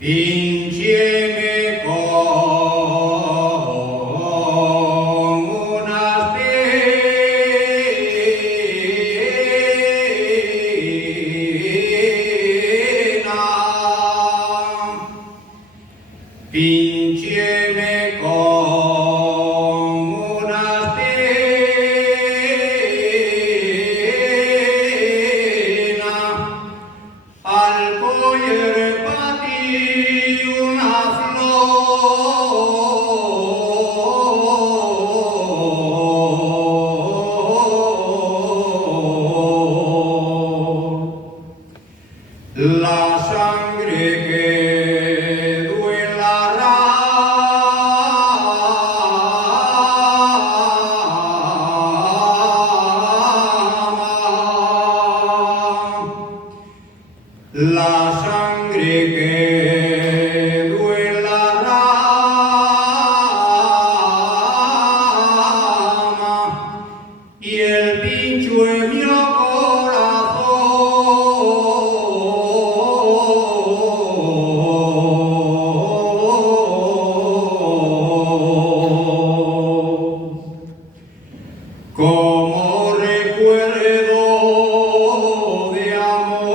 Pínceme con una espina, pínceme con una espina, al coger para ti una flor. La sangre que duelará la sangre que duelará y el pincho en mi como recuerdo de amor,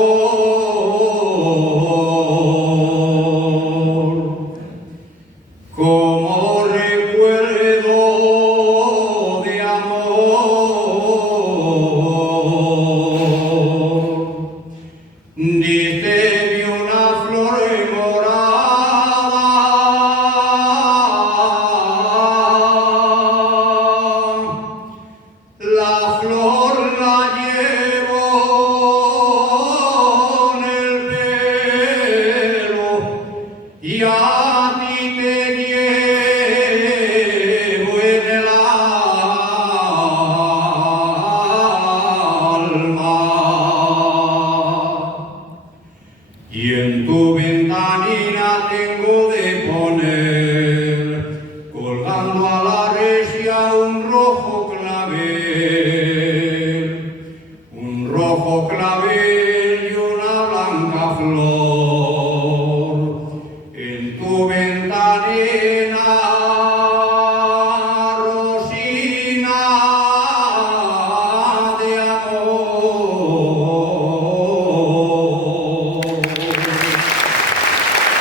como recuerdo de amor, diste una flor morada, la flor la llevo en el pelo y a ti te llevo en el alma. Y en tu ventanilla tengo de poner, colgando a la recia un rojo clavel y una blanca flor. En tu ventanilla